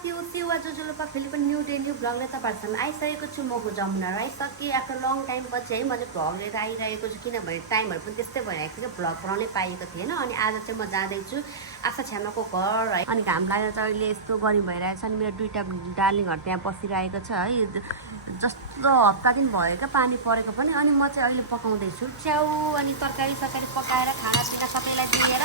साथीहरू सेवा जोजोलोपा फेरि पनि न्यू डे न्यू भ्लग लिएर तपाईँहरूसँग आइसकेको छु। म हो जमुना र आइसकेँ आफ्टर लङ टाइम पछि है मैले भ्लग लिएर आइरहेको छु, किनभने टाइमहरू पनि त्यस्तै भइरहेको थियो कि भ्लग बनाउनै पाएको थिएन। अनि आज चाहिँ म जाँदैछु आशा छ्यामाको घर है। अनि घाम लागेर चाहिँ अहिले यस्तो गरम भइरहेको छ। अनि मेरो दुईवटा डार्लिङहरू त्यहाँ बसिरहेको छ है, जस्तो हप्ता दिन भयो क्या पानी परेको पनि। अनि म चाहिँ अहिले पकाउँदैछु च्याउ, अनि तरकारी सरकारी पकाएर खानापिना सबैलाई दिएर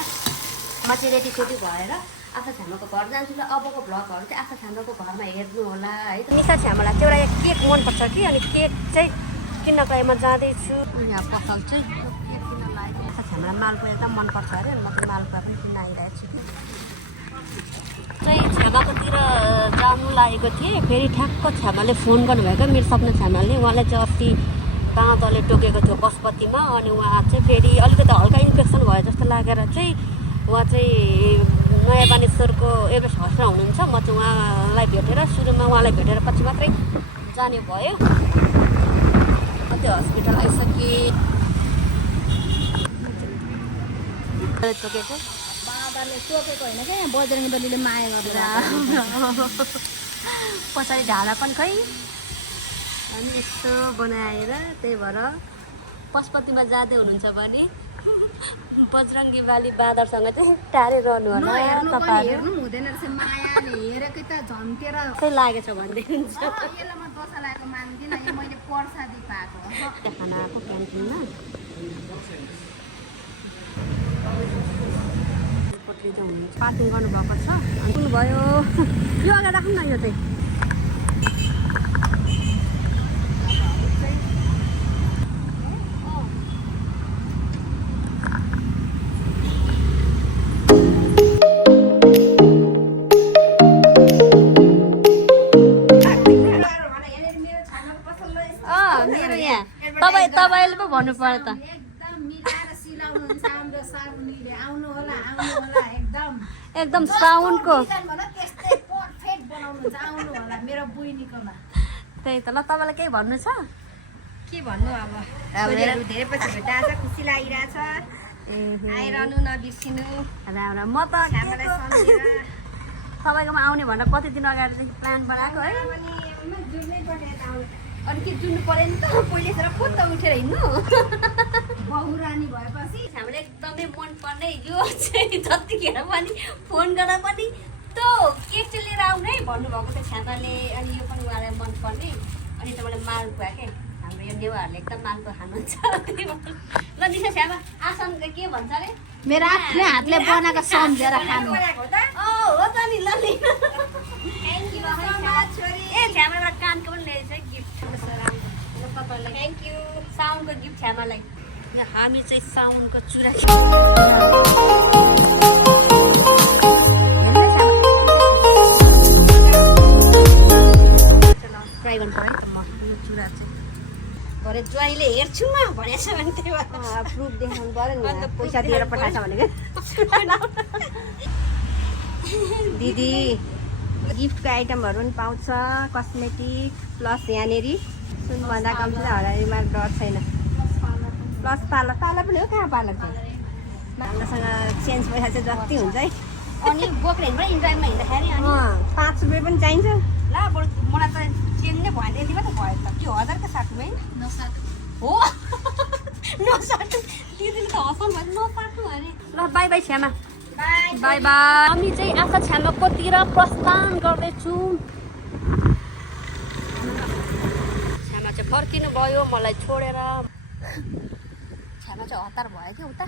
म चाहिँ रेडी सेडी भएर आशा छ्यामाको घर जान्छु। ल अबको भ्लगहरू चाहिँ आशा छ्यामाको घरमा हेर्नु होला है। निशा छ्यामालाई चाहिँ एउटा केक मनपर्छ कि, अनि केक चाहिँ किन्न गए म जाँदैछु। यहाँ पसल चाहिँ केक किन्न लागेको। आशा छ्यामालाई मालपुवा एकदम मनपर्छ अरे, अनि म चाहिँ मालपुवा पनि किन्न आइरहेको छु कि। चाहिँ छ्यामाकोतिर जानु लागेको थिएँ, फेरि ठ्याक्क छ्यामाले फोन गर्नुभएको मेरो सपना छ्यामाले। उहाँलाई चाहिँ अस्ति दाँतले टोकेको थियो बसपतिमा, अनि उहाँ चाहिँ फेरि अलिकति हल्का इन्फेक्सन भयो जस्तो लागेर चाहिँ उहाँ चाहिँ नयाँ बानेश्वरको एभरेस्ट हस्पिटल हुनुहुन्छ। म चाहिँ उहाँलाई भेटेर सुरुमा उहाँलाई भेटेर पछि मात्रै जाने भयो। त्यो हस्पिटल आइसकेँ। टोकेको बाबाले टोकेको होइन क्या, यहाँ बजरङ्गी बलीले माया गरेर पछाडि ढाडा पनि खै अनि यस्तो बनाएर, त्यही भएर पशुपतिमा जाँदै हुनुहुन्छ भने बजरङ्गी बाली बाँदरसँग चाहिँ टाढै रहनु होला तपाईँहरू। हेर्नु हुँदैन रहेछ, मायाले हेरेकै त झम्केर खै लागेछ भन्दै हुन्छ। यसलाई म दोसा लागेको मान्दिनँ, यो मैले प्रसादी पाएको खाना आएको क्यान्टिनमा पट्ली चाहिँ हुनुहुन्छ, पार्किङ गर्नुभएको छ। अनि भयो यो अगाडि राख्नु न, यो चाहिँ मेरो यहाँ तपाईँले पो भन्नु पर्यो त। एकदम मिलाएर सिलाउनुहुन्छ हाम्रो साउनीले। आउनु होला एकदम एकदम साउन्डको त्यस्तै पर्फेक्ट बनाउनुहुन्छ, आउनु होला मेरो बहिनीकोमा। त्यही त। ल तपाईँलाई केही भन्नु छ? के भन्नु अब, छोरीहरू धेरै पछि भेटाएको छ, खुसी लागिरहेछ। आइरहनु नबिर्सिनु। राम्रो। म त छ्यामालाई सम्झेर तपाईँकोमा आउने भनेर कति दिन अगाडिदेखि प्लान बनाएको है। अनि के जुन्नु पऱ्यो नि त, पहिले सर फुत्त उठेर हिँड्नु। बहुरानी भएपछि हामीले एकदमै मनपर्ने यो चाहिँ जतिखेर पनि फोन गर्दा पनि त्यो केक चाहिँ लिएर आउने भन्नुभएको थियो छ्यामाले। अनि यो पनि उहाँलाई मनपर्ने। अनि तपाईँले मालपुवा के हाम्रो यो नेवारहरूले एकदम मालपुवा खानुहुन्छ। ल निशा छ्यामा आसन के भन्छ अरे, मेरो आफ्नै हातले बनाएको सम्झेर खानु। हो त नि। ल ए छ्यामाबाट कानको पनि ल्याएछ गिफ्ट तपाईँलाई। Thank you. साउन्डको गिफ्ट छ्यामालाई। यहाँ हामी चाहिँ साउन्डको चुरा ट्राई गर्नु पऱ्यो त। म यो चुरा चाहिँ भरे ज्वाइँले हेर्छु म भनेको छ भने त्यही भएर प्रुफ देखाउनु पऱ्यो नि, पैसा दिएर पठाएछ भनेको। दिदी गिफ्टको आइटमहरू पनि पाउँछ, कस्मेटिक प्लस यहाँनिर सुनभन्दा कम्ती हरारीमा डर छैन। प्लस पार्लर पनि हो, कहाँ पार्लर चाहिँ हामीसँग चेन्ज पैसा चाहिँ जति हुन्छ है। अनि बोकेर हिँड्नु इन्टाइममा हिँड्दाखेरि अनि 5 रुपियाँ पनि चाहिन्छ। ला बरु मलाई त चेन्ज नै भयो, यति मात्रै भयो त। त्यो 1000को साट्नु है हो नसाट्नु। दिदीले त हँसाउनु भयो, नसाट्नु अरे। ल by by Chhyama, by by. हामी चाहिँ आशा छ्यामाकोतिर प्रस्थान गर्दैछु। छ्यामा चाहिँ फर्किनु भयो मलाई छोडेर। छ्यामा चाहिँ हतार भयो कि उता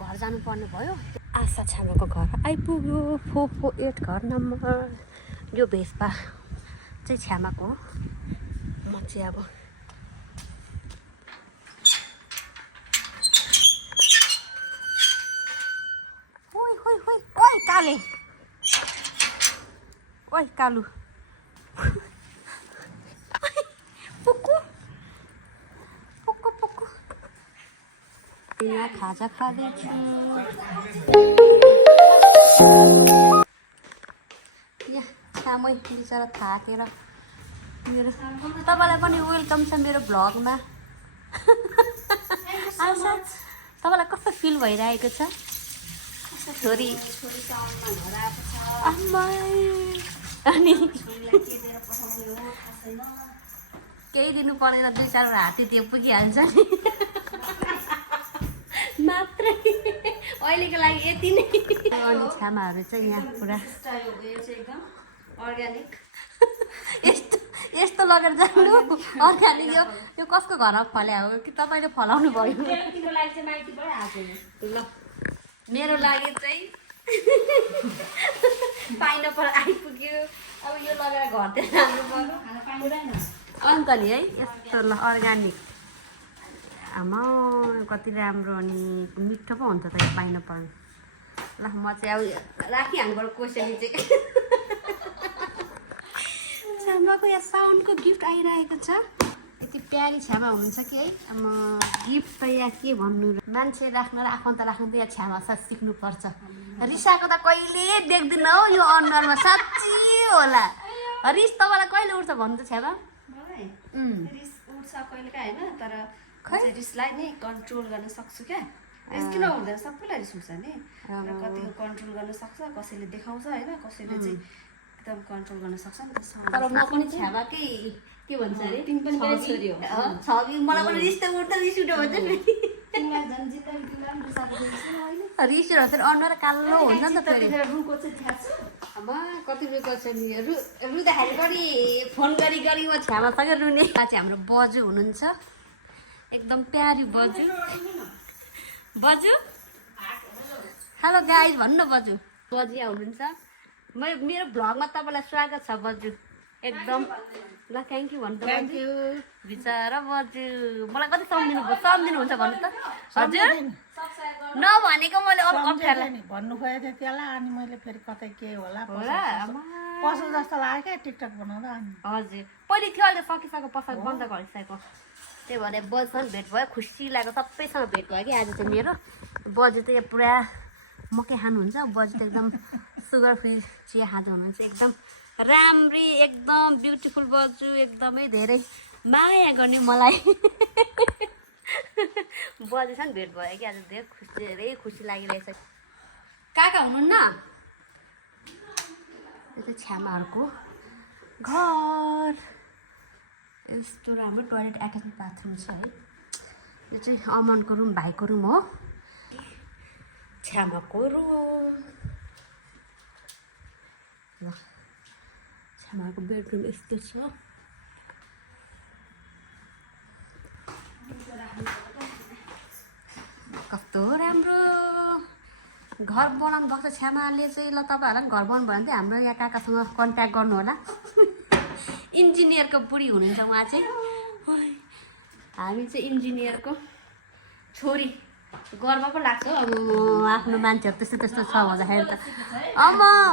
घर जानुपर्ने भयो। आशा छ्यामाको घर आइपुग्यो, 448 घर नम्बर। यो भेस्पा चाहिँ छ्यामाको हो। म चाहिँ अब ओइ काले, ओइ कालु, पुक्कु पुक्कु पुक्कु। यहाँ खाजा खाँदैछु। यहाँ छ्यामै बिचरा थाकेर मेरो। तपाईँलाई पनि वेलकम छ मेरो भ्लगमा। आशा तपाईँलाई कस्तो फिल भइरहेको छ? छोरी अनि केही दिनु परेन 2-4 हात्ती त्यो पुगिहाल्छ नि मात्रै अहिलेको लागि यति नै अनि छामाहरू चाहिँ यहाँ पुरा अर्ग्यानिक यस्तो यस्तो लगेर जानु अर्ग्यानिक यो कसको घरमा फल्या हो कि तपाईँले फलाउनु भयो तिम्रो लागि चाहिँ माइतीबाटै आएको ल मेरो लागि चाहिँ पाइनएप्पल आइपुग्यो अब यो लगेर घरतिर जानु पर्यो खाना पाइँदैन अन्त नि है यस्तो ल अर्ग्यानिक आमा कति राम्रो अनि मिठो पो हुन्छ त यो पाइनएप्पल ल म चाहिँ अब राखिहाल्नुबाट कोसेली चाहिँ छ्यामाको यहाँ साउन्डको गिफ्ट आइरहेको छ यति प्यारी छ्यामा हुनुहुन्छ कि है अब गिफ्ट त यहाँ के भन्नु र मान्छे राख्न र आफन्त राख्नु त यहाँ छ्यामा साथ सिक्नुपर्छ रिसाको त कहिले देख्दिनँ हौ यो अनुहारमा साँच्ची होला रिस तपाईँलाई कहिले उठ्छ भन्नु त छ्यामा मलाई रिस उठ्छ कहिले काहीँ होइन तर चाहिँ रिसलाई नि कन्ट्रोल गर्न सक्छु क्या रिस किन हुँदैन सबैलाई रिस उठ्छ नि र कतिको कन्ट्रोल गर्न सक्छ कसैले देखाउँछ होइन कसैले चाहिँ एकदम कन्ट्रोल गर्न सक्छ नि त तर म पनि छ्यामाकै के भन्छ अरे तिमी पनि मेरो छोरी हो छवि मलाई पनि रिस त उठ्दा रिस उठ्यो भन्छ नि तिमीलाई झन् जित्दा तिमीलाई पनि रिसाएको देख्छु अहिले रिस उठ्यो फेरि अनुहार कालो हुन्छ नि त फेरि त्यतिखेर रुको चाहिँ थाहा छ आमा कति रुको छ नि रुँदाखेरि पनि फोन गरी गरी म छ्यामासँगै रुने चाहिँ हाम्रो बजु हुनुहुन्छ एकदम प्यारी बजु बजु हेलो गाइज भन्नु न बजु बजु यहाँ हुनुहुन्छ मेरो भ्लगमा तपाईँलाई स्वागत छ बजु एकदम ल थ्याङ्क यू भन्नु त बजु बिचरा बजु मलाई कति सम्झिनुहुन्छ भन्नु त हजुर नभनेको मैले अप्ठ्यारो भन्नु खोजेको थिएँ त्यसलाई अनि मैले फेरि कतै के होला होला आमा पशु जस्तो लाग्यो क्या टिकटक बनाउँदा अनि हजुर पहिले थियो अहिले सकिसक्यो पसल बन्द गरिसकेको त्यही भएर बजसँग भेट भयो खुसी लाग्यो सबैसँग भेट भयो कि आज चाहिँ मेरो बजु त यहाँ पुरा मकै खानुहुन्छ बजु त एकदम सुगर फ्री चिया खाँदो हुनुहुन्छ एकदम राम्री एकदम ब्युटिफुल बजु एकदमै धेरै माया गर्ने मलाई बजुसँग भेट भयो कि आज धेरै खुसी लागिरहेछ कहाँ हुनुहुन्न यो चाहिँ छ्यामाहरूको घर यस्तो राम्रो टोयलेट एट्याच बाथरुम छ है यो चाहिँ अमनको रुम भाइको रुम हो छ्यामाको रुम ल छ्यामाको बेडरुम यस्तो छ कस्तो राम्रो घर बनाउनु भएको छ छ्यामाले चाहिँ ल तपाईँहरूलाई पनि घर बनाउनु भयो भने चाहिँ हाम्रो यहाँ काकासँग कन्ट्याक्ट गर्नु होला इन्जिनियरको बुढी हुनुहुन्छ उहाँ चाहिँ हामी चाहिँ इन्जिनियरको छोरी गर्व पो लाग्छ हौ अब आफ्नो मान्छेहरू त्यस्तो त्यस्तो छ भन्दाखेरि त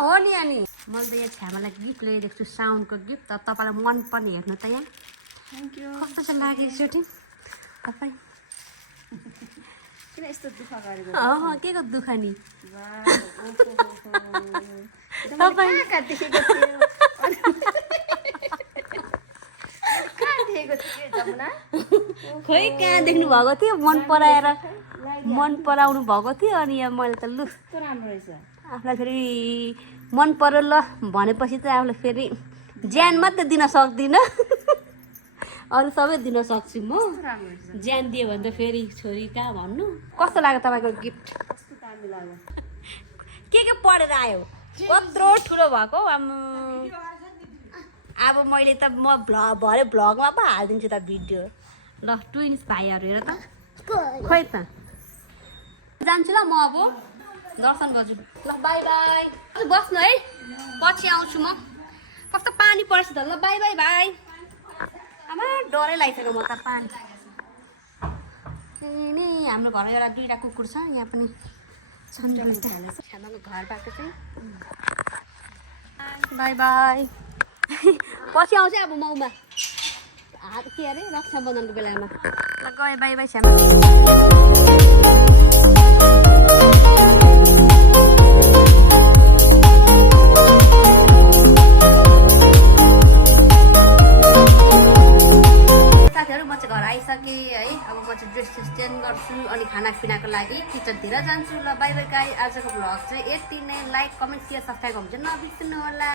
हो नि अनि मैले त यहाँ छ्यामालाई गिफ्ट ल्याइदिएको छु साउन्डको गिफ्ट त तपाईँलाई मनपर्ने हेर्नु त यहाँ थ्याङ्क यू कस्तो चाहिँ लाग्यो एकचोटि तपाईँ किन यस्तो दुःख गरेको के को दुःख नि तपाईँ कहाँ देखेको थियो कहाँ देखेको थियो जमुना खोइ कहाँ देख्नु भएको थियो मन पराउनु भएको थियो अनि यहाँ मैले त लु कस्तो राम्रो रहेछ आफूलाई फेरि मन पर्यो ल भनेपछि चाहिँ आफूलाई फेरि ज्यान मात्रै दिन सक्दिनँ अरू सबै दिन सक्छु म राम्रो रहेछ ज्यान दियो भने त फेरि छोरी कहाँ भन्नु कस्तो लाग्यो तपाईँको गिफ्ट कस्तो दामी लाग्यो के पढेर आयो कत्रो ठुलो भएको अब मैले त म भरे भ्लगमा पो हालिदिन्छु त भिडियो ल ट्विन्स भाइहरू हेर त खोइ त जान्छु ल म अब दर्शन गर्छु ल बाई बाई बस्नु है पछि आउँछु म कस्तो पानी पर्छ त ल बाई बाई बाई आमा डरै लागिसक्यो म त पानी नि हाम्रो घरमा एउटा 2टा कुकुर छ यहाँ पनि छन् 2टा छ्यामाको घर भएको चाहिँ बाई बाई पछि आउँछ अब मौमा के अरे रक्षाबन्धनको बेलामा ल गएँ बाई बाई छ्यामा साथीहरू म चाहिँ घर आइसकेँ है अब म चाहिँ ड्रेस चेन्ज गर्छु अनि खानापिनाको लागि किचनतिर जान्छु ल बाई बाई गाई आजको भ्लग चाहिँ यति नै लाइक कमेन्ट सेयर सब्सक्राइब गर्नु चाहिँ नबिर्सनु होला।